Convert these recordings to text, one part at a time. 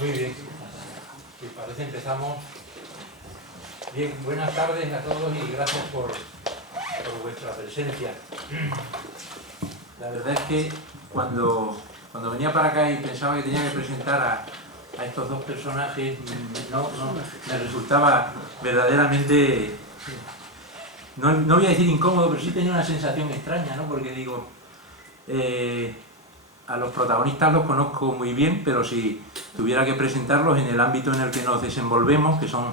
Muy bien, si parece empezamos. Bien, buenas tardes a todos y gracias por vuestra presencia. La verdad es que cuando venía para acá y pensaba que tenía que presentar a estos dos personajes, me resultaba verdaderamente, no voy a decir incómodo, pero sí tenía una sensación extraña, ¿no? Porque digo, a los protagonistas los conozco muy bien, pero si tuviera que presentarlos en el ámbito en el que nos desenvolvemos, que son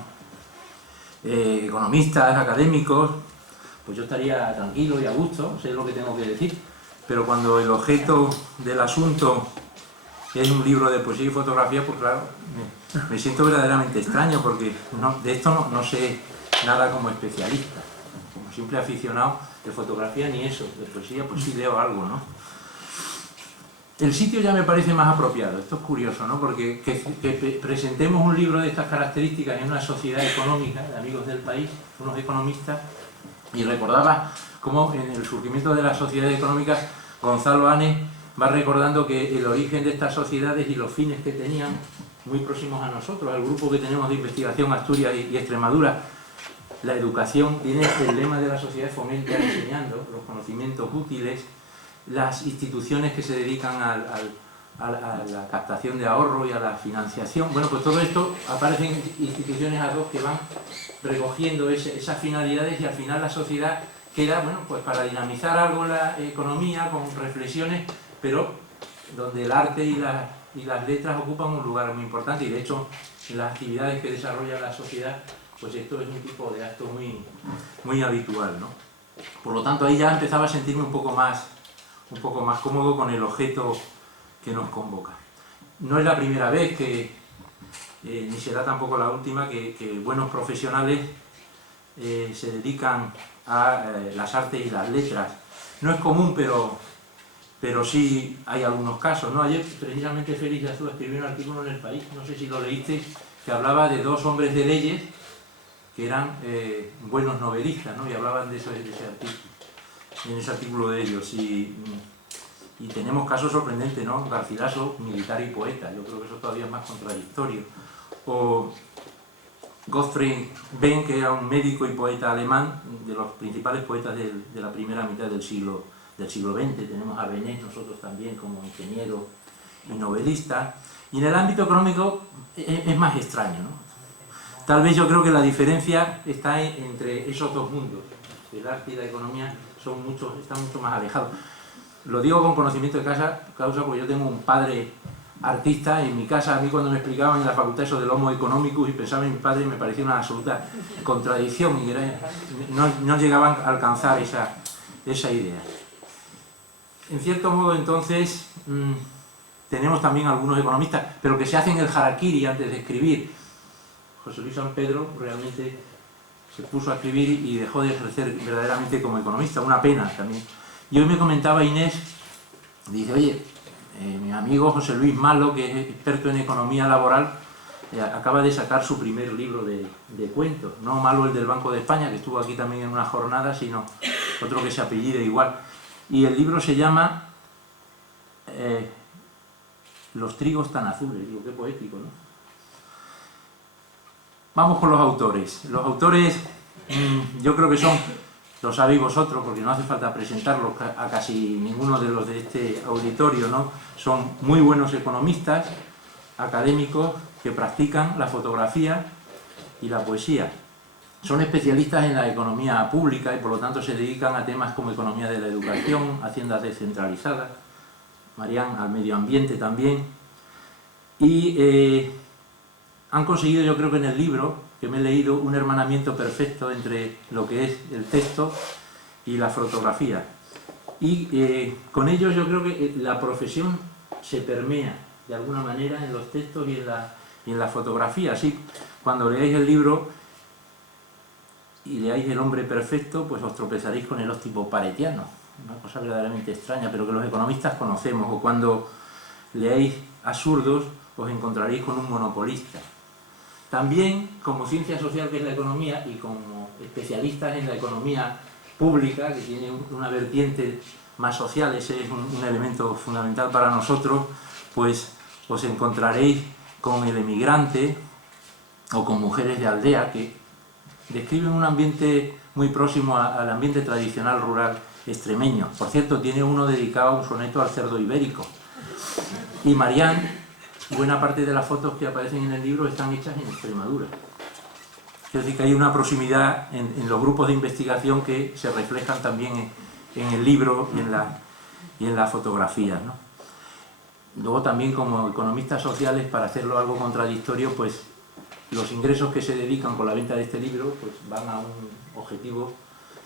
economistas, académicos, pues yo estaría tranquilo y a gusto, sé lo que tengo que decir. Pero cuando el objeto del asunto es un libro de poesía y fotografía, pues claro, me siento verdaderamente extraño, porque de esto no sé nada como especialista. Como simple aficionado de fotografía ni eso, de poesía pues sí leo algo, ¿no? El sitio ya me parece más apropiado, esto es curioso, ¿no? Porque que presentemos un libro de estas características en una sociedad económica, de amigos del país, unos economistas, y recordaba cómo en el surgimiento de las sociedades económicas Gonzalo Anes va recordando que el origen de estas sociedades y los fines que tenían muy próximos a nosotros, al grupo que tenemos de investigación Asturias y Extremadura. La educación tiene el lema de la sociedad: fomenta enseñando los conocimientos útiles. Las instituciones que se dedican a la captación de ahorro y a la financiación, bueno, pues todo esto aparecen instituciones ad hoc que van recogiendo esas finalidades, y al final la sociedad queda, bueno, pues para dinamizar algo la economía con reflexiones, pero donde el arte y las letras ocupan un lugar muy importante, y de hecho en las actividades que desarrolla la sociedad, pues esto es un tipo de acto muy habitual, ¿no? Por lo tanto ahí ya empezaba a sentirme un poco más cómodo con el objeto que nos convoca. No es la primera vez ni será tampoco la última, que buenos profesionales se dedican a las artes y las letras. No es común, pero sí hay algunos casos, ¿no? Ayer precisamente Félix Azúa escribió un artículo en El País, no sé si lo leíste, que hablaba de dos hombres de leyes que eran buenos novelistas, ¿no? Y hablaban de eso en ese artículo de ellos, y tenemos casos sorprendentes, ¿no? Garcilaso, militar y poeta, yo creo que eso todavía es más contradictorio. O Gottfried Benn, que era un médico y poeta alemán, de los principales poetas de la primera mitad del siglo XX. Tenemos a Benet, nosotros también, como ingeniero y novelista. Y en el ámbito económico es más extraño, ¿no? Tal vez yo creo que la diferencia está entre esos dos mundos. El arte y la economía están mucho más alejados. Lo digo con conocimiento de causa, porque yo tengo un padre artista. En mi casa, a mí cuando me explicaban en la facultad eso del homo economicus y pensaba en mi padre, me parecía una absoluta contradicción, y no llegaban a alcanzar esa idea. En cierto modo, entonces, tenemos también algunos economistas, pero que se hacen el harakiri antes de escribir. José Luis San Pedro realmente se puso a escribir y dejó de ejercer verdaderamente como economista, una pena también. Y hoy me comentaba Inés, dice, oye, mi amigo José Luis Malo, que es experto en economía laboral, acaba de sacar su primer libro de cuentos, no Malo el del Banco de España, que estuvo aquí también en una jornada, sino otro que se apellide igual. Y el libro se llama Los trigos tan azules. Digo, qué poético, ¿no? Vamos con los autores. Los autores, yo creo que son, lo sabéis vosotros, porque no hace falta presentarlos a casi ninguno de los de este auditorio, ¿no? Son muy buenos economistas, académicos, que practican la fotografía y la poesía. Son especialistas en la economía pública y por lo tanto se dedican a temas como economía de la educación, haciendas descentralizadas, Marián al medio ambiente también. Y han conseguido, yo creo que en el libro que me he leído, un hermanamiento perfecto entre lo que es el texto y la fotografía. Y con ellos yo creo que la profesión se permea de alguna manera en los textos y en la fotografía. Así, cuando leáis el libro y leáis El hombre perfecto, pues os tropezaréis con el óptipo paretiano, una cosa verdaderamente extraña, pero que los economistas conocemos. O cuando leáis Absurdos, os encontraréis con un monopolista. También, como ciencia social que es la economía, y como especialistas en la economía pública, que tiene una vertiente más social, ese es un elemento fundamental para nosotros, pues os encontraréis con el emigrante o con mujeres de aldea, que describen un ambiente muy próximo al ambiente tradicional rural extremeño. Por cierto, tiene uno dedicado a un soneto al cerdo ibérico. Y Marián, buena parte de las fotos que aparecen en el libro están hechas en Extremadura. Es decir, que hay una proximidad en los grupos de investigación que se reflejan también en el libro y en la fotografía, ¿no? Luego también, como economistas sociales, para hacerlo algo contradictorio, pues los ingresos que se dedican con la venta de este libro pues van a un objetivo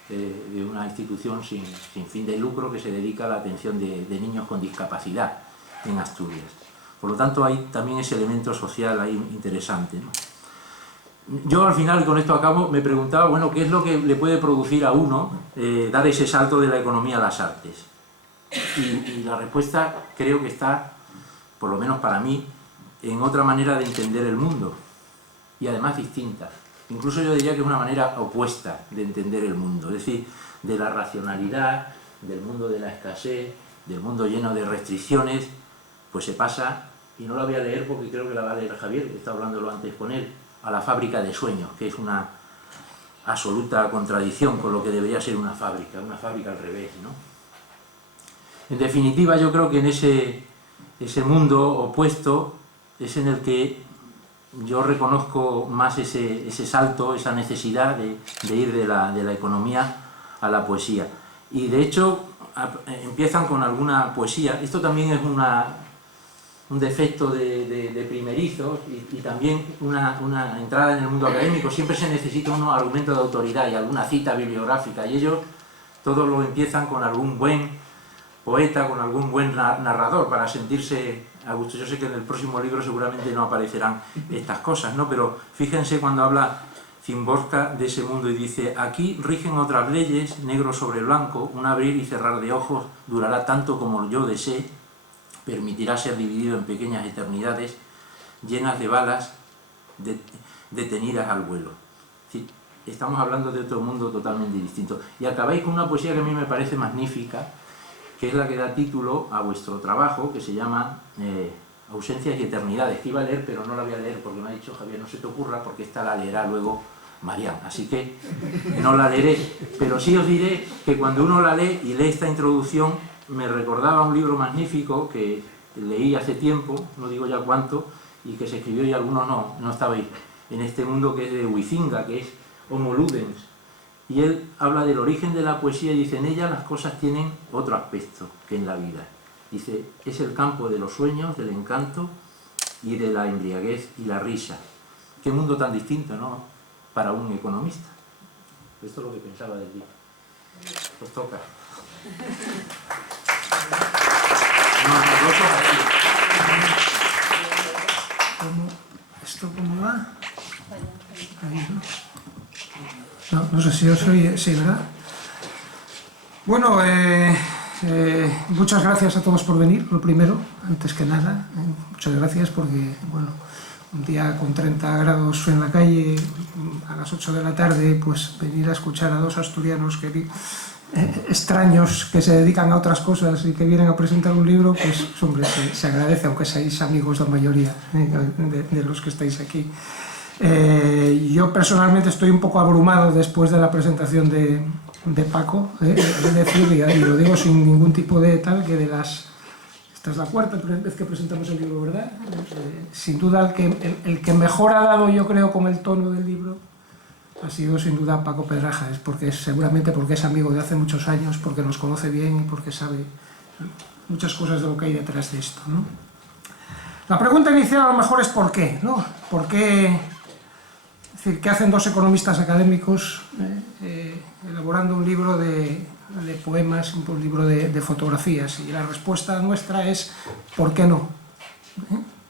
de una institución sin fin de lucro que se dedica a la atención de niños con discapacidad en Asturias. Por lo tanto, hay también ese elemento social ahí interesante, ¿no? Yo al final, con esto acabo, me preguntaba, bueno, ¿qué es lo que le puede producir a uno dar ese salto de la economía a las artes? Y la respuesta creo que está, por lo menos para mí, en otra manera de entender el mundo, y además distinta. Incluso yo diría que es una manera opuesta de entender el mundo, es decir, de la racionalidad, del mundo de la escasez, del mundo lleno de restricciones, pues se pasa, y no la voy a leer porque creo que la va a leer Javier, que está hablándolo antes con él, a la fábrica de sueños, que es una absoluta contradicción con lo que debería ser una fábrica al revés, ¿no? En definitiva, yo creo que en ese mundo opuesto es en el que yo reconozco más ese salto, esa necesidad de ir de la economía a la poesía. Y de hecho empiezan con alguna poesía. Esto también es un defecto de primerizos y también una entrada en el mundo académico. Siempre se necesita un argumento de autoridad y alguna cita bibliográfica, y ellos todos lo empiezan con algún buen poeta, con algún buen narrador, para sentirse a gusto. Yo sé que en el próximo libro seguramente no aparecerán estas cosas, ¿no? Pero fíjense cuando habla Szymborska de ese mundo y dice: aquí rigen otras leyes, negro sobre blanco, un abrir y cerrar de ojos durará tanto como yo desee, permitirá ser dividido en pequeñas eternidades llenas de balas detenidas al vuelo. ¿Sí? Estamos hablando de otro mundo totalmente distinto. Y acabáis con una poesía que a mí me parece magnífica, que es la que da título a vuestro trabajo, que se llama Ausencias y Eternidades, que iba a leer, pero no la voy a leer porque me ha dicho Javier, no se te ocurra, porque esta la leerá luego Marián, así que no la leeré. Pero sí os diré que cuando uno la lee y lee esta introducción, me recordaba un libro magnífico que leí hace tiempo, no digo ya cuánto, y que se escribió y algunos no estabais en este mundo, que es de Huizinga, que es Homo Ludens. Y él habla del origen de la poesía y dice: en ella las cosas tienen otro aspecto que en la vida. Dice, es el campo de los sueños, del encanto y de la embriaguez y la risa. Qué mundo tan distinto, ¿no?, para un economista. Esto es lo que pensaba del libro. Os toca. ¿Esto cómo va? Ahí, ¿no? No sé si yo soy... Sí, ¿verdad? Bueno, muchas gracias a todos por venir, lo primero, antes que nada. Muchas gracias porque, bueno, un día con 30 grados en la calle, a las 8 de la tarde, pues venir a escuchar a dos asturianos extraños que se dedican a otras cosas y que vienen a presentar un libro, pues, hombre, se agradece, aunque seáis amigos la mayoría de los que estáis aquí. Yo personalmente estoy un poco abrumado después de la presentación de Paco, es decir, y lo digo sin ningún tipo de tal, que de las... Esta es la cuarta vez que presentamos el libro, ¿verdad? Sin duda el que mejor ha dado, yo creo, con el tono del libro ha sido sin duda Paco Pedraja, seguramente porque es amigo de hace muchos años, porque nos conoce bien y porque sabe muchas cosas de lo que hay detrás de esto, ¿no? La pregunta inicial a lo mejor es ¿por qué?, ¿no? ¿Por qué? Es decir, ¿qué hacen dos economistas académicos elaborando un libro de poemas, un libro de fotografías? Y la respuesta nuestra es ¿por qué no?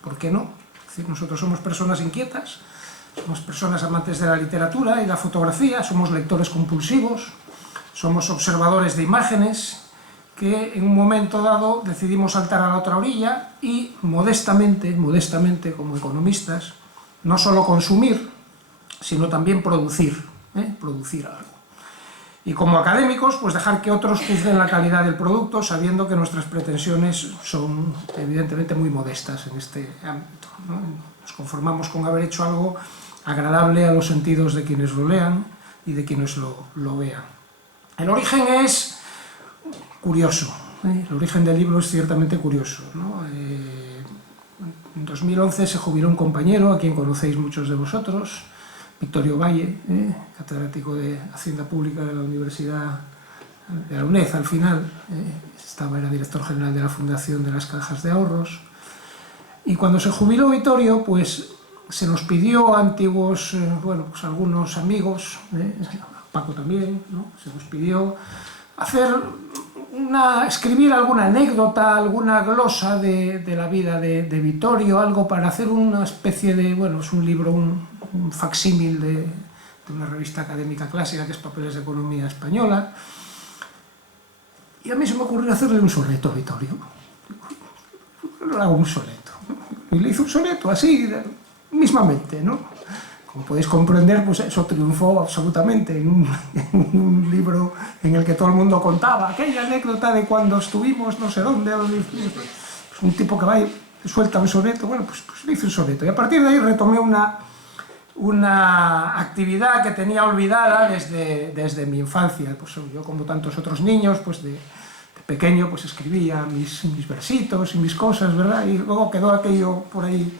¿Por qué no? Es decir, nosotros somos personas inquietas, somos personas amantes de la literatura y la fotografía, somos lectores compulsivos, somos observadores de imágenes que en un momento dado decidimos saltar a la otra orilla y modestamente como economistas, no solo consumir, sino también producir algo. Y como académicos, pues dejar que otros juzguen la calidad del producto, sabiendo que nuestras pretensiones son evidentemente muy modestas en este ámbito, ¿no? Nos conformamos con haber hecho algo agradable a los sentidos de quienes lo lean y de quienes lo vean. El origen es curioso, ¿eh? El origen del libro es ciertamente curioso, ¿no? En 2011 se jubiló un compañero, a quien conocéis muchos de vosotros, Victorio Valle, catedrático de Hacienda Pública de la Universidad de la UNED, al final, era director general de la Fundación de las Cajas de Ahorros, y cuando se jubiló Vittorio, pues se nos pidió a antiguos, bueno, pues algunos amigos, Paco también, ¿no? Se nos pidió escribir alguna anécdota, alguna glosa de la vida de Vittorio, algo para hacer una especie de, bueno, es un libro, un facsímil de una revista académica clásica que es Papeles de Economía Española, y a mí se me ocurrió hacerle un soneto a Vittorio. Le hago un soneto, y le hice un soneto así, mismamente, ¿no? Como podéis comprender, pues eso triunfó absolutamente en un libro en el que todo el mundo contaba aquella anécdota de cuando estuvimos no sé dónde, pues un tipo que va y suelta un soneto, bueno, pues le hice un soneto, y a partir de ahí retomé una actividad que tenía olvidada desde mi infancia. Pues yo, como tantos otros niños, pues de pequeño pues escribía mis versitos y mis cosas, ¿verdad? Y luego quedó aquello por ahí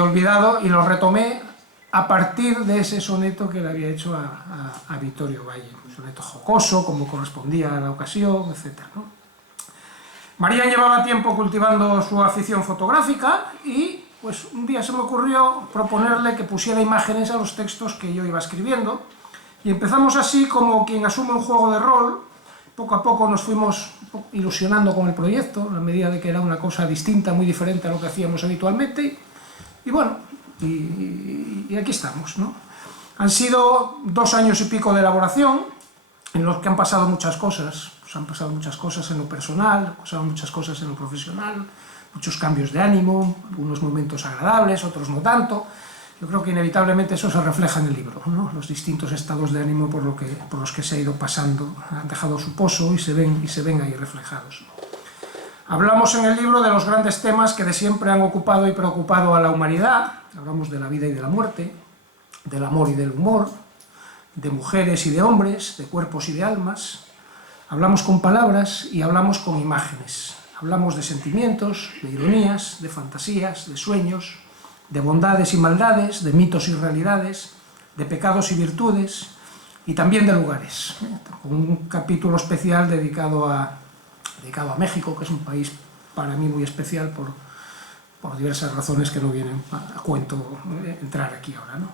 olvidado, y lo retomé a partir de ese soneto que le había hecho a Vittorio Valle, un soneto jocoso, como correspondía a la ocasión, etc., ¿no? Marian llevaba tiempo cultivando su afición fotográfica y pues un día se me ocurrió proponerle que pusiera imágenes a los textos que yo iba escribiendo, y empezamos así como quien asume un juego de rol. Poco a poco nos fuimos ilusionando con el proyecto, a medida de que era una cosa distinta, muy diferente a lo que hacíamos habitualmente, y bueno, y aquí estamos, ¿no? Han sido 2 años y pico de elaboración, en los que han pasado muchas cosas. Pues han pasado muchas cosas en lo personal, han pasado muchas cosas en lo profesional, muchos cambios de ánimo, algunos momentos agradables, otros no tanto. Yo creo que inevitablemente eso se refleja en el libro, ¿no? Los distintos estados de ánimo por los que se ha ido pasando han dejado su pozo y se ven ahí reflejados. Hablamos en el libro de los grandes temas que de siempre han ocupado y preocupado a la humanidad. Hablamos de la vida y de la muerte, del amor y del humor, de mujeres y de hombres, de cuerpos y de almas. Hablamos con palabras y hablamos con imágenes. Hablamos de sentimientos, de ironías, de fantasías, de sueños, de bondades y maldades, de mitos y realidades, de pecados y virtudes, y también de lugares, con un capítulo especial dedicado a México, que es un país para mí muy especial por diversas razones que no vienen a cuento entrar aquí ahora, ¿no?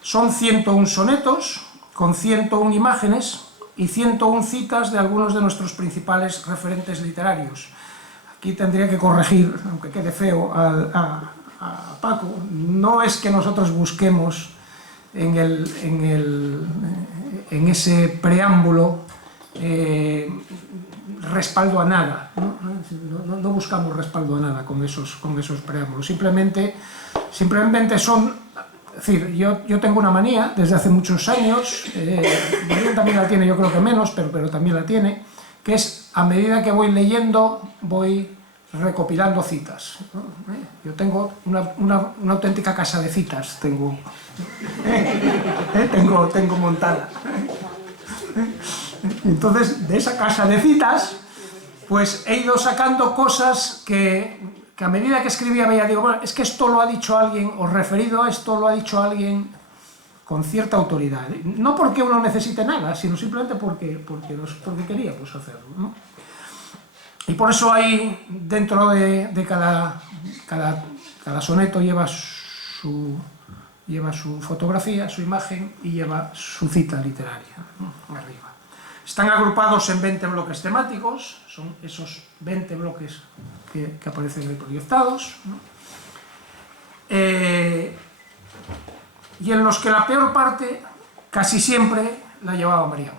Son 101 sonetos, con 101 imágenes y 101 citas de algunos de nuestros principales referentes literarios. Aquí tendría que corregir, aunque quede feo, a Paco. No es que nosotros busquemos en ese preámbulo respaldo a nada, no buscamos respaldo a nada con esos preámbulos, simplemente son... Es decir, yo tengo una manía desde hace muchos años, Marian también la tiene, yo creo que menos, pero también la tiene, que es, a medida que voy leyendo, voy recopilando citas, ¿no? Yo tengo una auténtica casa de citas, tengo montada. Entonces, de esa casa de citas, pues he ido sacando cosas que a medida que escribía veía, digo, bueno, es que esto lo ha dicho alguien, o referido a esto lo ha dicho alguien con cierta autoridad. No porque uno necesite nada, sino simplemente porque queríamos hacerlo, ¿no? Y por eso ahí, dentro de cada soneto lleva su fotografía, su imagen, y lleva su cita literaria, ¿no? Arriba. Están agrupados en 20 bloques temáticos, son esos 20 bloques que aparecen ahí proyectados, ¿no? Y en los que la peor parte casi siempre la llevaba Marian.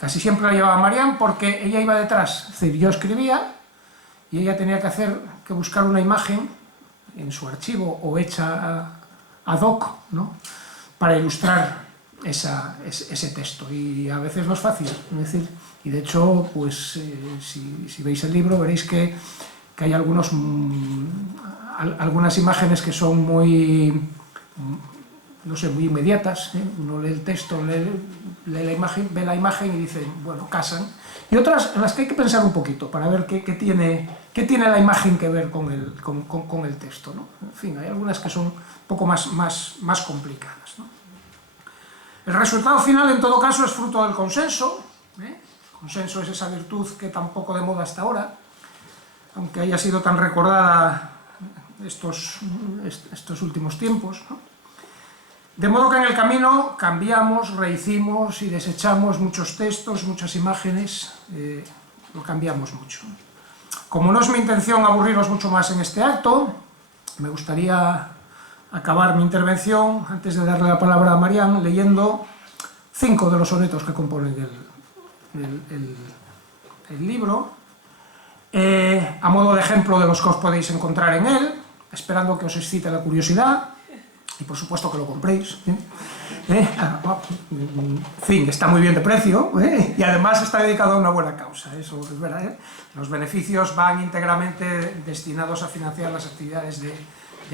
Casi siempre la llevaba Marian porque ella iba detrás. Es decir, yo escribía y ella tenía que buscar una imagen en su archivo o hecha ad hoc, ¿no? Para ilustrar ese texto, y a veces no es fácil, es decir, y de hecho, pues si veis el libro veréis que hay algunas imágenes que son muy, no sé, muy inmediatas, ¿eh? Uno lee el texto, lee la imagen, ve la imagen y dice, bueno, casan, y otras en las que hay que pensar un poquito para ver qué tiene la imagen que ver con el texto, ¿no? En fin, hay algunas que son un poco más complicadas, ¿no? El resultado final, en todo caso, es fruto del consenso, ¿eh? El consenso es esa virtud que tampoco de moda hasta ahora, aunque haya sido tan recordada estos últimos tiempos, ¿no? De modo que en el camino cambiamos, rehicimos y desechamos muchos textos, muchas imágenes, lo cambiamos mucho. Como no es mi intención aburriros mucho más en este acto, me gustaría acabar mi intervención, antes de darle la palabra a Marián, leyendo 5 de los sonetos que componen el libro, a modo de ejemplo de los que os podéis encontrar en él, esperando que os excite la curiosidad, y por supuesto que lo compréis, en fin, está muy bien de precio, y además está dedicado a una buena causa, eso es verdad, ¿eh? Los beneficios van íntegramente destinados a financiar las actividades de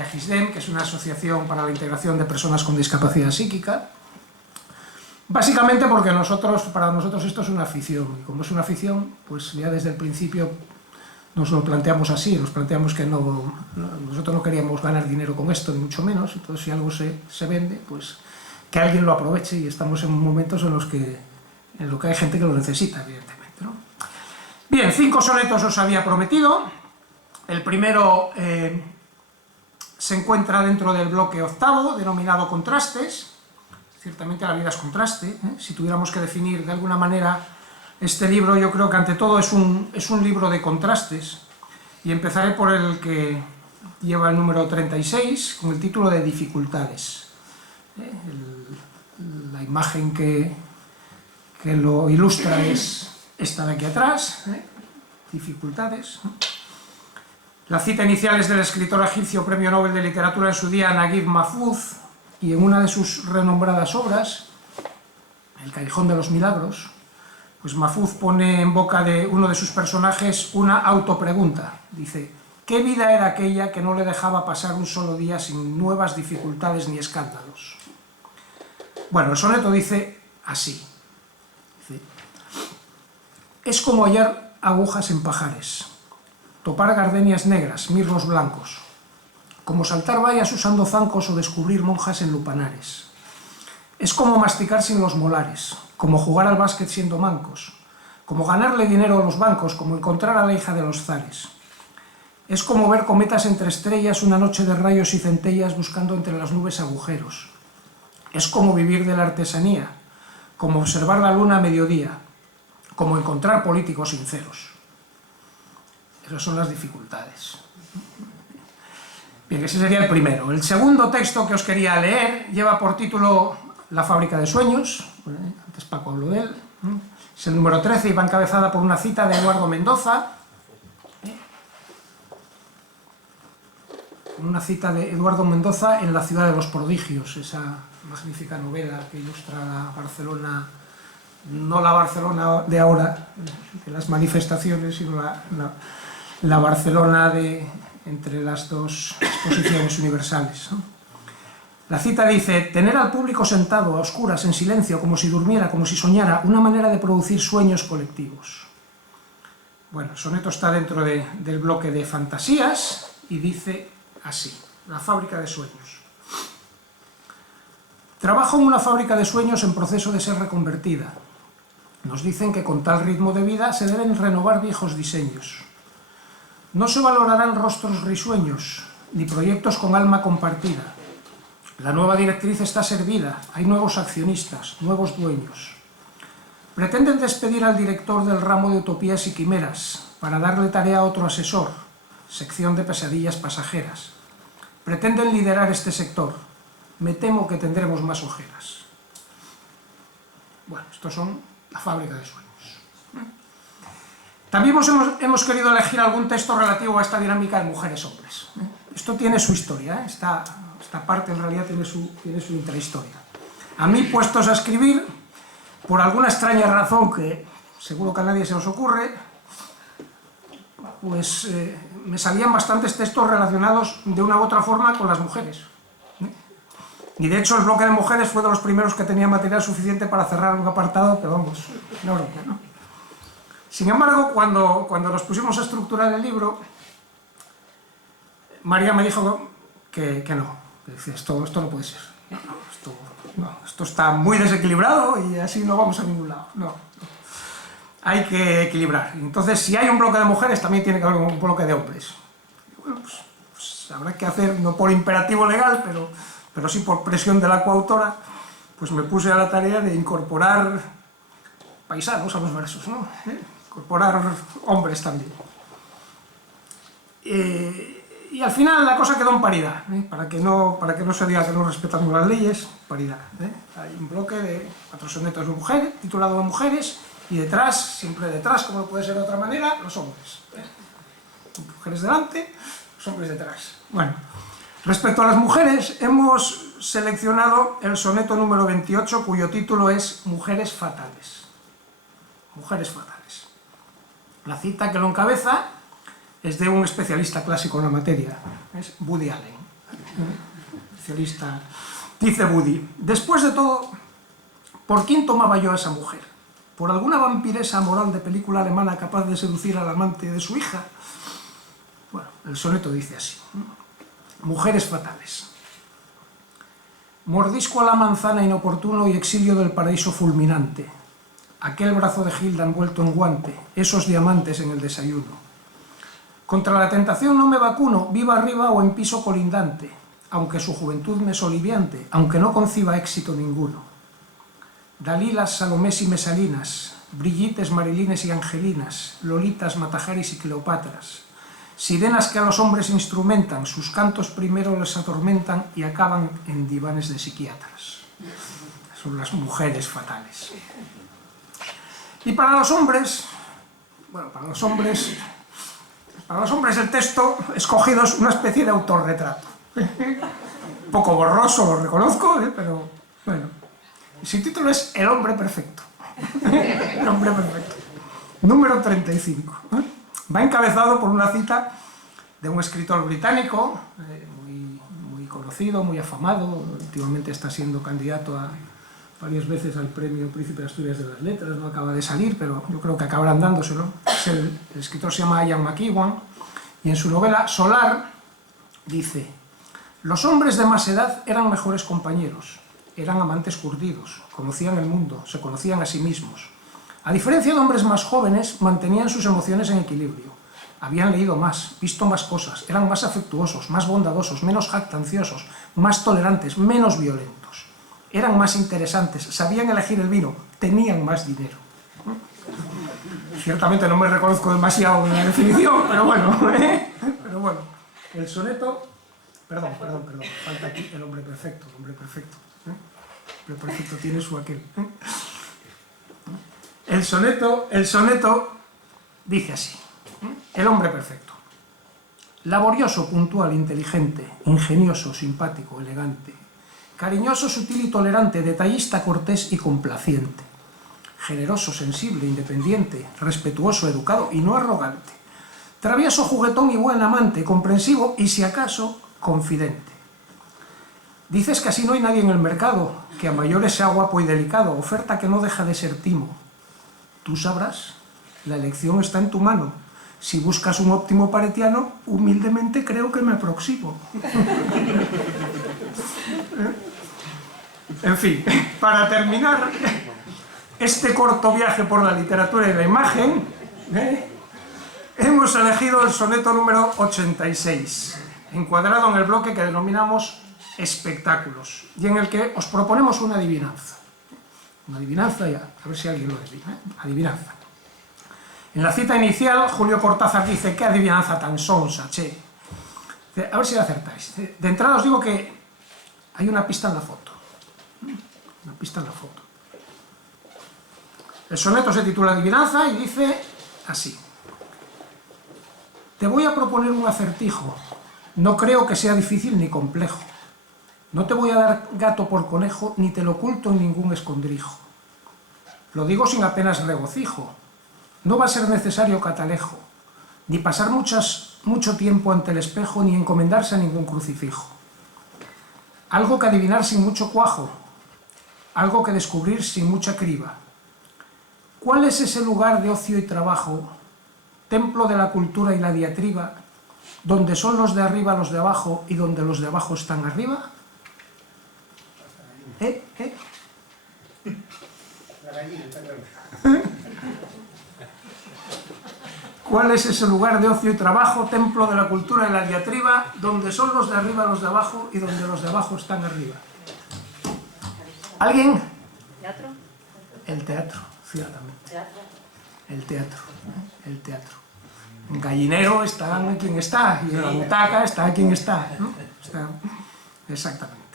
Agisdem, que es una asociación para la integración de personas con discapacidad psíquica, básicamente porque para nosotros esto es una afición, y como es una afición, pues ya desde el principio nos lo planteamos así, nos planteamos que nosotros no queríamos ganar dinero con esto, ni mucho menos, entonces si algo se vende, pues que alguien lo aproveche, y estamos en momentos en los que hay gente que lo necesita, evidentemente, ¿no? Bien, 5 sonetos os había prometido. El primero se encuentra dentro del bloque octavo, denominado Contrastes. Ciertamente la vida es contraste, ¿eh? Si tuviéramos que definir de alguna manera este libro, yo creo que ante todo es un libro de contrastes, y empezaré por el que lleva el número 36, con el título de Dificultades. La imagen que lo ilustra es esta de aquí atrás, Dificultades. La cita inicial es del escritor egipcio premio Nobel de Literatura en su día, Naguib Mahfouz, y en una de sus renombradas obras, El Callejón de los Milagros, pues Mahfouz pone en boca de uno de sus personajes una autopregunta. Dice, ¿qué vida era aquella que no le dejaba pasar un solo día sin nuevas dificultades ni escándalos? Bueno, el soneto dice así. Dice, es como hallar agujas en pajares, topar gardenias negras, mirlos blancos, como saltar vallas usando zancos o descubrir monjas en lupanares. Es como masticar sin los molares, como jugar al básquet siendo mancos, como ganarle dinero a los bancos, como encontrar a la hija de los zares. Es como ver cometas entre estrellas, una noche de rayos y centellas buscando entre las nubes agujeros. Es como vivir de la artesanía, como observar la luna a mediodía, como encontrar políticos sinceros. Esas son las dificultades. Bien, ese sería el primero. El segundo texto que os quería leer lleva por título La fábrica de sueños, antes Paco habló de él, es el número 13 y va encabezada por una cita de Eduardo Mendoza, una cita de Eduardo Mendoza en La ciudad de los prodigios, esa magnífica novela que ilustra la Barcelona, no la Barcelona de ahora, de las manifestaciones, sino la Barcelona entre las dos exposiciones universales, ¿no? La cita dice, tener al público sentado a oscuras, en silencio, como si durmiera, como si soñara, una manera de producir sueños colectivos. Bueno, el soneto está dentro del bloque de fantasías y dice así, La fábrica de sueños. Trabajo en una fábrica de sueños en proceso de ser reconvertida. Nos dicen que con tal ritmo de vida se deben renovar viejos diseños. No se valorarán rostros risueños, ni proyectos con alma compartida. La nueva directriz está servida, hay nuevos accionistas, nuevos dueños. Pretenden despedir al director del ramo de utopías y quimeras para darle tarea a otro asesor, sección de pesadillas pasajeras. Pretenden liderar este sector. Me temo que tendremos más ojeras. Bueno, estos son La fábrica de sueños. También hemos querido elegir algún texto relativo a esta dinámica de mujeres-hombres. Esto tiene su historia, Esta parte en realidad tiene su intrahistoria. A mí, puestos a escribir, por alguna extraña razón que seguro que a nadie se os ocurre, pues me salían bastantes textos relacionados de una u otra forma con las mujeres. Y de hecho el bloque de mujeres fue de los primeros que tenía material suficiente para cerrar un apartado, pero vamos, enorme, ¿no? Sin embargo, cuando nos pusimos a estructurar el libro, María me dijo que no, que dice, esto no puede ser, esto está muy desequilibrado y así no vamos a ningún lado, no. Hay que equilibrar. Entonces, si hay un bloque de mujeres, también tiene que haber un bloque de hombres. Bueno, pues habrá que hacer, no por imperativo legal, pero sí por presión de la coautora, pues me puse a la tarea de incorporar paisanos a los versos, ¿no? Incorporar hombres también. Y al final la cosa quedó en paridad, para que no se diga que no respetamos las leyes, paridad. Hay un bloque de 4 sonetos de mujeres, titulado de mujeres, y detrás, siempre detrás, como no puede ser de otra manera, los hombres. Mujeres delante, los hombres detrás. Bueno, respecto a las mujeres, hemos seleccionado el soneto número 28, cuyo título es Mujeres fatales. Mujeres fatales. La cita que lo encabeza es de un especialista clásico en la materia, es Woody Allen. Especialista. Dice Woody, después de todo, ¿por quién tomaba yo a esa mujer? ¿Por alguna vampiresa moral de película alemana capaz de seducir al amante de su hija? Bueno, el soneto dice así. Mujeres fatales. Mordisco a la manzana inoportuno y exilio del paraíso fulminante. Aquel brazo de Gilda envuelto en guante, esos diamantes en el desayuno. Contra la tentación no me vacuno, viva arriba o en piso colindante, aunque su juventud me soliviante, aunque no conciba éxito ninguno. Dalilas, Salomés y Mesalinas, Brillites, Marilines y Angelinas, Lolitas, Matajaris y Cleopatras, sirenas que a los hombres instrumentan, sus cantos primero les atormentan y acaban en divanes de psiquiatras. Son las mujeres fatales. Y para los hombres, bueno, para los hombres el texto escogido es una especie de autorretrato. Un poco borroso, lo reconozco, pero bueno. Su título es El hombre perfecto. El hombre perfecto. Número 35. Va encabezado por una cita de un escritor británico, muy conocido, muy afamado. Últimamente está siendo candidato varias veces al premio Príncipe de Asturias de las Letras. No acaba de salir, pero yo creo que acabarán dándoselo. El escritor se llama Ian McEwan y en su novela Solar dice: los hombres de más edad eran mejores compañeros. Eran amantes curtidos, conocían el mundo, se conocían a sí mismos. A diferencia de hombres más jóvenes, mantenían sus emociones en equilibrio. Habían leído más, visto más cosas, eran más afectuosos, más bondadosos, menos jactanciosos, más tolerantes, menos violentos. Eran más interesantes, sabían elegir el vino, tenían más dinero. Ciertamente no me reconozco demasiado en la definición, pero bueno. Pero bueno, el soneto... Perdón, falta aquí el hombre perfecto, el hombre perfecto. El perfecto tiene su aquel. El soneto dice así: el hombre perfecto. Laborioso, puntual, inteligente, ingenioso, simpático, elegante, cariñoso, sutil y tolerante, detallista, cortés y complaciente, generoso, sensible, independiente, respetuoso, educado y no arrogante, travieso, juguetón y buen amante, comprensivo y, si acaso, confidente. Dices que así no hay nadie en el mercado, que a mayores sea guapo y delicado, oferta que no deja de ser timo. Tú sabrás, la elección está en tu mano. Si buscas un óptimo paretiano, humildemente creo que me aproximo. En fin, para terminar este corto viaje por la literatura y la imagen, hemos elegido el soneto número 86, encuadrado en el bloque que denominamos espectáculos, y en el que os proponemos una adivinanza. Una adivinanza, ya, a ver si alguien lo adivina, adivinanza. En la cita inicial, Julio Cortázar dice: ¿qué adivinanza tan sonsa, che? A ver si la acertáis. De entrada os digo que hay una pista en la foto. Una pista en la foto. El soneto se titula Adivinanza y dice así: te voy a proponer un acertijo. No creo que sea difícil ni complejo. No te voy a dar gato por conejo, ni te lo oculto en ningún escondrijo. Lo digo sin apenas regocijo. No va a ser necesario catalejo, ni pasar mucho tiempo ante el espejo, ni encomendarse a ningún crucifijo. Algo que adivinar sin mucho cuajo, algo que descubrir sin mucha criba. ¿Cuál es ese lugar de ocio y trabajo, templo de la cultura y la diatriba, donde son los de arriba los de abajo y donde los de abajo están arriba? La gallina, está claro. ¿Cuál es ese lugar de ocio y trabajo, templo de la cultura y la diatriba, donde son los de arriba los de abajo y donde los de abajo están arriba? ¿Alguien? ¿Teatro? El teatro, ciertamente. ¿Teatro? El teatro, el teatro. En gallinero está quien está, y en la butaca está quien está, ¿no? Exactamente.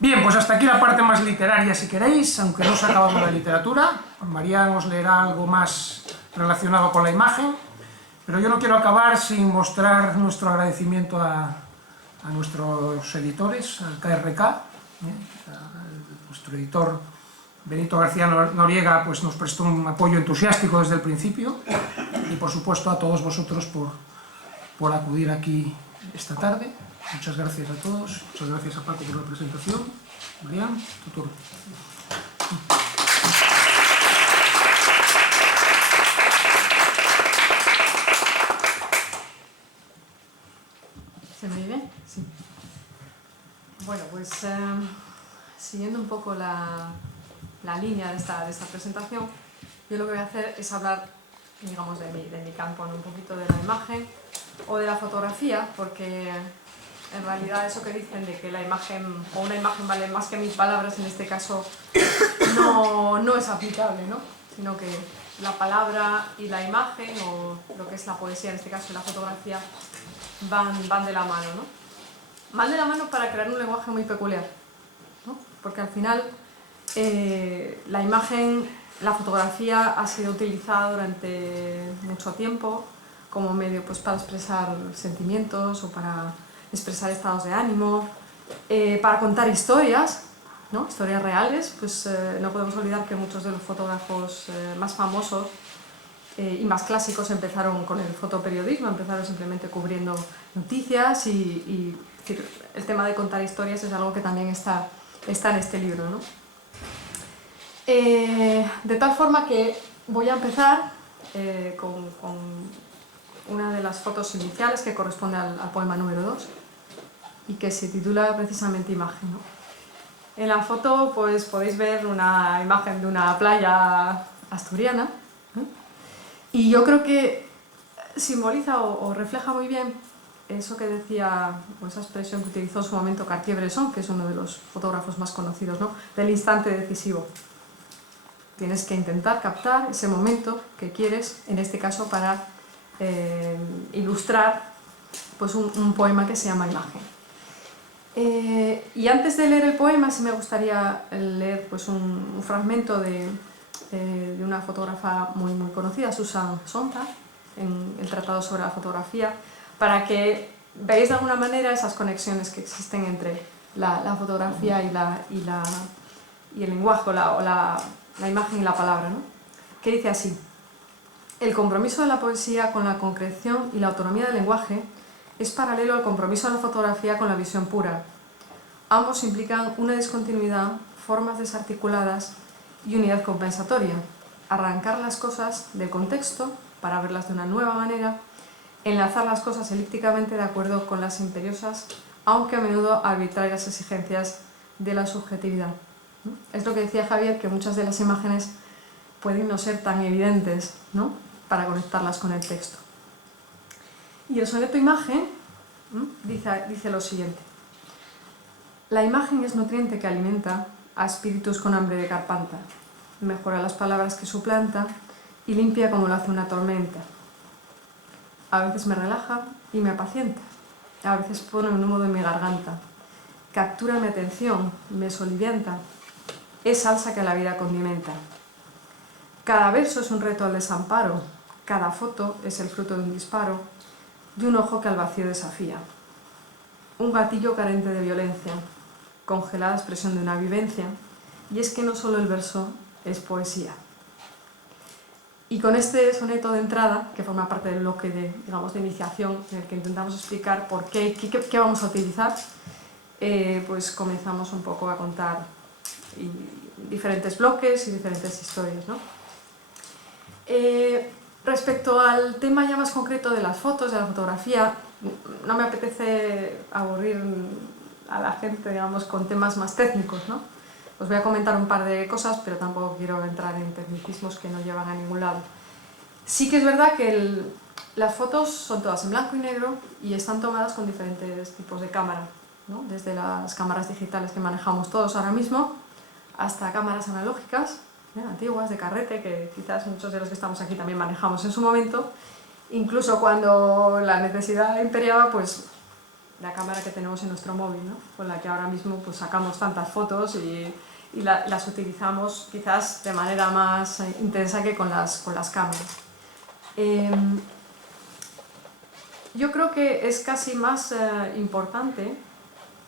Bien, pues hasta aquí la parte más literaria, si queréis, aunque no se ha acabado la literatura. Marian os leerá algo más relacionado con la imagen, pero yo no quiero acabar sin mostrar nuestro agradecimiento a nuestros editores, al KRK, nuestro editor Benito García Noriega pues nos prestó un apoyo entusiástico desde el principio, y por supuesto a todos vosotros por acudir aquí esta tarde. Muchas gracias a todos, muchas gracias a Paco por la presentación. Marian, tu turno. ¿Se me oye? Sí. Bueno, pues siguiendo un poco la línea de esta presentación, yo lo que voy a hacer es hablar, digamos, de mi campo, ¿no? Un poquito de la imagen o de la fotografía, porque en realidad eso que dicen de que la imagen o una imagen vale más que 1000 palabras, en este caso no es aplicable, ¿no? Sino que la palabra y la imagen, o lo que es la poesía, en este caso, y la fotografía, van de la mano, ¿no? Van de la mano para crear un lenguaje muy peculiar, ¿no? Porque al final la imagen, la fotografía ha sido utilizada durante mucho tiempo como medio pues, para expresar sentimientos o para expresar estados de ánimo, para contar historias, ¿no? Historias reales. Pues no podemos olvidar que muchos de los fotógrafos más famosos y más clásicos empezaron con el fotoperiodismo, empezaron simplemente cubriendo noticias y el tema de contar historias es algo que también está en este libro, ¿no? De tal forma que voy a empezar con una de las fotos iniciales que corresponde al poema número 2 y que se titula precisamente Imagen, ¿no? En la foto pues, podéis ver una imagen de una playa asturiana, ¿eh? Y yo creo que simboliza o refleja muy bien eso que decía, o esa expresión que utilizó en su momento Cartier-Bresson, que es uno de los fotógrafos más conocidos, ¿no? Del instante decisivo. Tienes que intentar captar ese momento que quieres, en este caso para ilustrar pues un poema que se llama Imagen. Y antes de leer el poema, sí me gustaría leer pues, un fragmento de una fotógrafa muy conocida, Susan Sontag, en el Tratado sobre la Fotografía, para que veáis de alguna manera esas conexiones que existen entre la fotografía y el lenguaje, o la imagen y la palabra, ¿no? Que dice así: el compromiso de la poesía con la concreción y la autonomía del lenguaje es paralelo al compromiso de la fotografía con la visión pura. Ambos implican una discontinuidad, formas desarticuladas y unidad compensatoria. Arrancar las cosas del contexto para verlas de una nueva manera, enlazar las cosas elípticamente de acuerdo con las imperiosas, aunque a menudo arbitrarias exigencias de la subjetividad. Es lo que decía Javier, que muchas de las imágenes pueden no ser tan evidentes, ¿no? Para conectarlas con el texto. Y el soneto Imagen dice lo siguiente: la imagen es nutriente que alimenta a espíritus con hambre de garganta, mejora las palabras que suplanta y limpia como lo hace una tormenta. A veces me relaja y me apacienta, a veces pone un nudo en mi garganta, captura mi atención, me solivianta, es salsa que a la vida condimenta. Cada verso es un reto al desamparo, cada foto es el fruto de un disparo, de un ojo que al vacío desafía. Un gatillo carente de violencia, congelada expresión de una vivencia, y es que no solo el verso es poesía. Y con este soneto de entrada, que forma parte del bloque de, digamos, de iniciación, en el que intentamos explicar por qué vamos a utilizar, pues comenzamos un poco a contar diferentes bloques y diferentes historias, ¿no? Respecto al tema ya más concreto de las fotos, de la fotografía, no me apetece aburrir a la gente, digamos, con temas más técnicos, ¿no? Os voy a comentar un par de cosas, pero tampoco quiero entrar en tecnicismos que no llevan a ningún lado. Sí que es verdad que las fotos son todas en blanco y negro y están tomadas con diferentes tipos de cámara, ¿no? Desde las cámaras digitales que manejamos todos ahora mismo, hasta cámaras analógicas, antiguas, de carrete, que quizás muchos de los que estamos aquí también manejamos en su momento. Incluso cuando la necesidad imperiaba, pues la cámara que tenemos en nuestro móvil, ¿no? Con la que ahora mismo pues sacamos tantas fotos y las utilizamos quizás de manera más intensa que con las cámaras. Yo creo que es casi más importante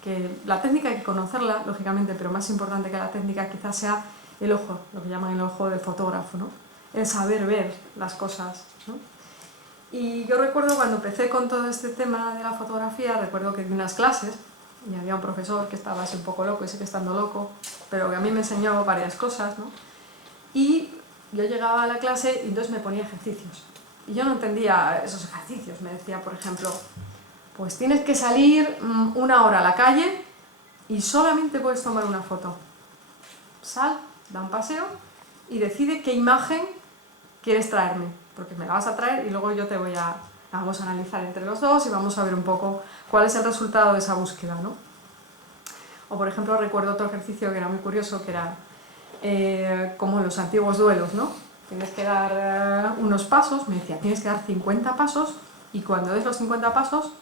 que la técnica, hay que conocerla, lógicamente, pero más importante que la técnica quizás sea el ojo, lo que llaman el ojo del fotógrafo, ¿no? El saber ver las cosas, ¿no? Y yo recuerdo cuando empecé con todo este tema de la fotografía, recuerdo que di unas clases y había un profesor que estaba así un poco loco y sigue estando loco, pero que a mí me enseñó varias cosas, ¿no? Y yo llegaba a la clase y entonces me ponía ejercicios. Y yo no entendía esos ejercicios. Me decía, por ejemplo, pues tienes que salir 1 hora a la calle y solamente puedes tomar una foto. Sal, da un paseo y decide qué imagen quieres traerme, porque me la vas a traer y luego yo vamos a analizar entre los dos y vamos a ver un poco cuál es el resultado de esa búsqueda, ¿no? O por ejemplo recuerdo otro ejercicio que era muy curioso, que era como en los antiguos duelos, ¿no? Tienes que dar unos pasos, me decía, tienes que dar 50 pasos y cuando des los 50 pasos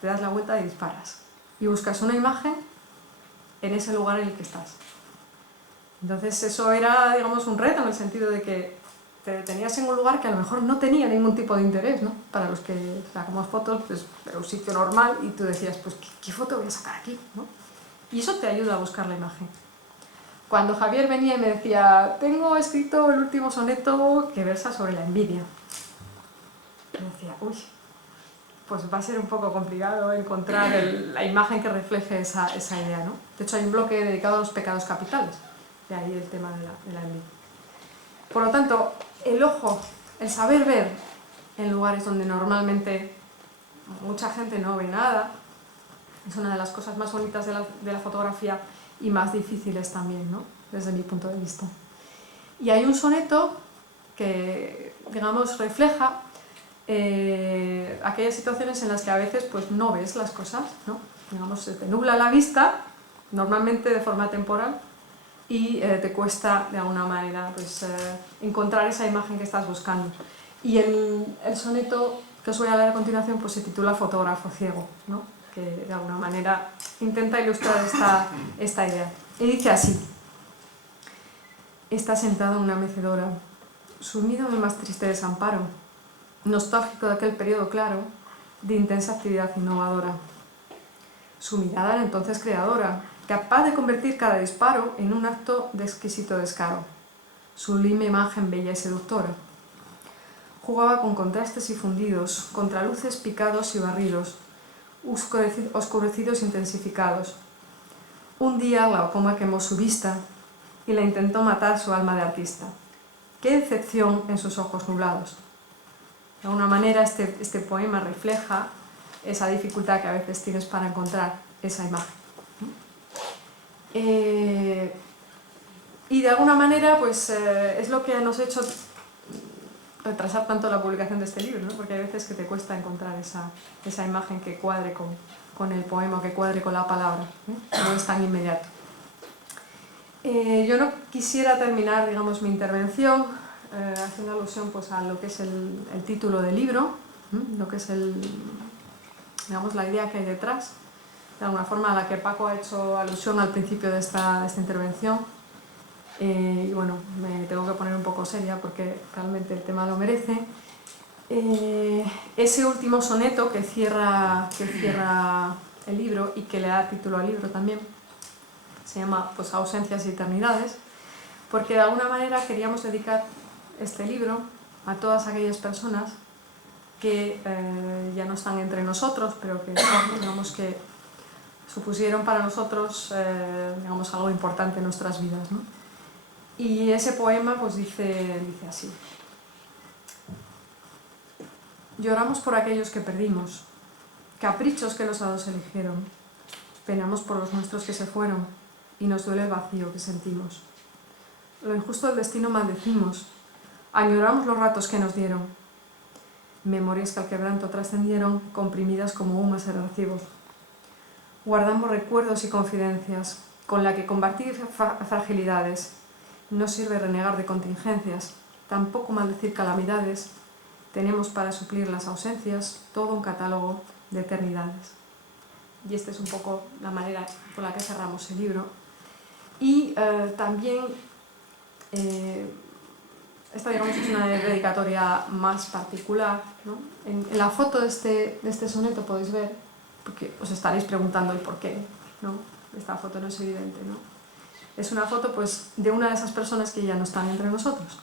te das la vuelta y disparas. Y buscas una imagen en ese lugar en el que estás. Entonces eso era, digamos, un reto en el sentido de que te detenías en un lugar que a lo mejor no tenía ningún tipo de interés, ¿no? Para los que sacamos fotos, pues era un sitio normal y tú decías, pues ¿qué foto voy a sacar aquí?, ¿no? Y eso te ayuda a buscar la imagen. Cuando Javier venía y me decía, tengo escrito el último soneto que versa sobre la envidia, me decía, uy, pues va a ser un poco complicado encontrar la imagen que refleje esa idea, ¿no? De hecho hay un bloque dedicado a los pecados capitales, de ahí el tema de la envidia. Por lo tanto, el ojo, el saber ver en lugares donde normalmente mucha gente no ve nada, es una de las cosas más bonitas de la fotografía y más difíciles también, ¿no? Desde mi punto de vista. Y hay un soneto que, digamos, refleja aquellas situaciones en las que a veces pues, no ves las cosas, ¿no? Digamos, se te nubla la vista, normalmente de forma temporal, y te cuesta de alguna manera pues, encontrar esa imagen que estás buscando. Y el soneto que os voy a leer a continuación pues, se titula Fotógrafo ciego, ¿no? Que de alguna manera intenta ilustrar esta idea. Y dice así: está sentado en una mecedora, sumido en el más triste desamparo, nostálgico de aquel periodo claro de intensa actividad innovadora. Su mirada era entonces creadora, capaz de convertir cada disparo en un acto de exquisito descaro, sublime imagen bella y seductora. Jugaba con contrastes y fundidos, contraluces picados y barridos, oscurecidos e intensificados. Un día la glaucoma quemó su vista y la intentó matar su alma de artista. ¡Qué decepción en sus ojos nublados! De alguna manera este poema refleja esa dificultad que a veces tienes para encontrar esa imagen. Y de alguna manera pues, es lo que nos ha hecho retrasar tanto la publicación de este libro, ¿no? Porque hay veces que te cuesta encontrar esa imagen que cuadre con el poema, que cuadre con la palabra, ¿eh? No es tan inmediato. Yo no quisiera terminar, digamos, mi intervención haciendo alusión pues, a lo que es el título del libro, lo que es digamos, la idea que hay detrás, de alguna forma a la que Paco ha hecho alusión al principio de esta intervención. Y bueno, me tengo que poner un poco seria porque realmente el tema lo merece. Ese último soneto que cierra el libro y que le da título al libro también, se llama pues, Ausencias y Eternidades, porque de alguna manera queríamos dedicar este libro a todas aquellas personas que ya no están entre nosotros, pero que, digamos, que supusieron para nosotros digamos, algo importante en nuestras vidas, ¿no? Y ese poema pues, dice así: lloramos por aquellos que perdimos, caprichos que los hados eligieron, penamos por los nuestros que se fueron y nos duele el vacío que sentimos. Lo injusto del destino maldecimos, añoramos los ratos que nos dieron, memorias que al quebranto trascendieron, comprimidas como humas en archivos. Guardamos recuerdos y confidencias, con la que combatir fragilidades. No sirve renegar de contingencias, tampoco maldecir calamidades. Tenemos para suplir las ausencias todo un catálogo de eternidades. Y esta es un poco la manera por la que cerramos el libro. Y también, esta digamos es una dedicatoria más particular, ¿no? En la foto de este soneto podéis ver, porque os estaréis preguntando el por qué, ¿no? Esta foto no es evidente, ¿no? Es una foto pues, de una de esas personas que ya no están entre nosotros.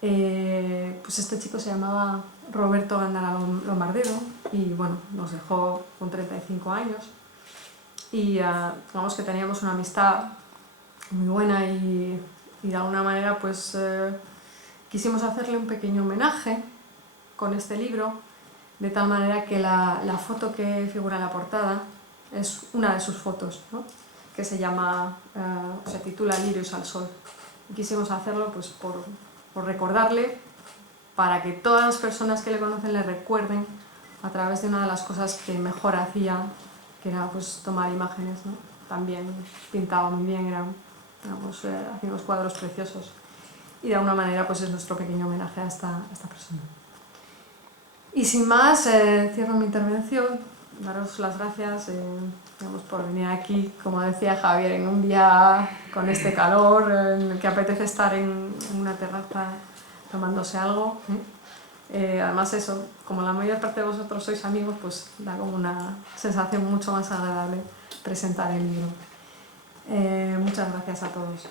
Pues este chico se llamaba Roberto Gándara Lombardero y bueno, nos dejó con 35 años y digamos que teníamos una amistad muy buena y de alguna manera pues quisimos hacerle un pequeño homenaje con este libro, de tal manera que la foto que figura en la portada es una de sus fotos, ¿no? Que se titula Lirios al Sol. Y quisimos hacerlo pues, por recordarle, para que todas las personas que le conocen le recuerden a través de una de las cosas que mejor hacía, que era pues, tomar imágenes, ¿no? También pintaba muy bien, hacía unos cuadros preciosos. Y de alguna manera pues, es nuestro pequeño homenaje a esta persona. Y sin más, cierro mi intervención, daros las gracias por venir aquí, como decía Javier, en un día con este calor, en el que apetece estar en una terraza tomándose algo. Además eso, como la mayor parte de vosotros sois amigos, pues da como una sensación mucho más agradable presentar el libro. Muchas gracias a todos.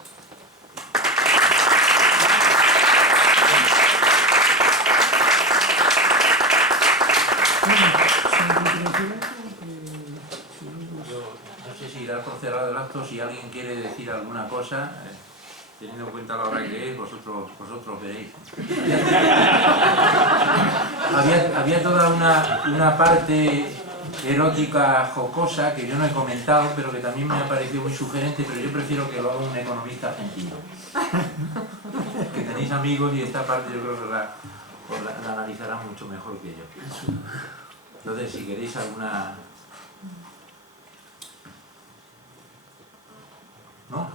Por cerrado el acto, si alguien quiere decir alguna cosa, teniendo en cuenta la hora que es, vosotros veréis. Había toda una parte erótica jocosa que yo no he comentado, pero que también me ha parecido muy sugerente, pero yo prefiero que lo haga un economista argentino. Que tenéis amigos y esta parte yo creo que la analizarán mucho mejor que yo. Entonces, si queréis alguna... ¿No?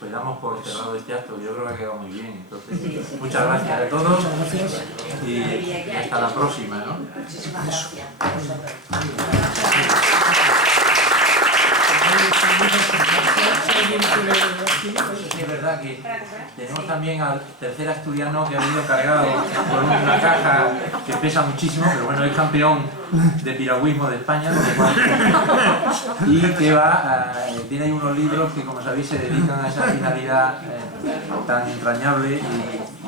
Pues damos por cerrado este acto, yo creo que ha quedado muy bien. Entonces, muchas gracias a todos y hasta la próxima, ¿no? Muchísimas gracias. Es verdad que tenemos también al tercer asturiano que ha venido cargado con una caja que pesa muchísimo, pero bueno, es campeón de piragüismo de España, y que tiene ahí unos libros que, como sabéis, se dedican a esa finalidad tan entrañable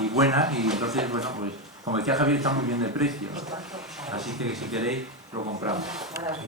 y buena, y entonces, bueno, pues como decía Javier, está muy bien de precio, así que si queréis lo compramos.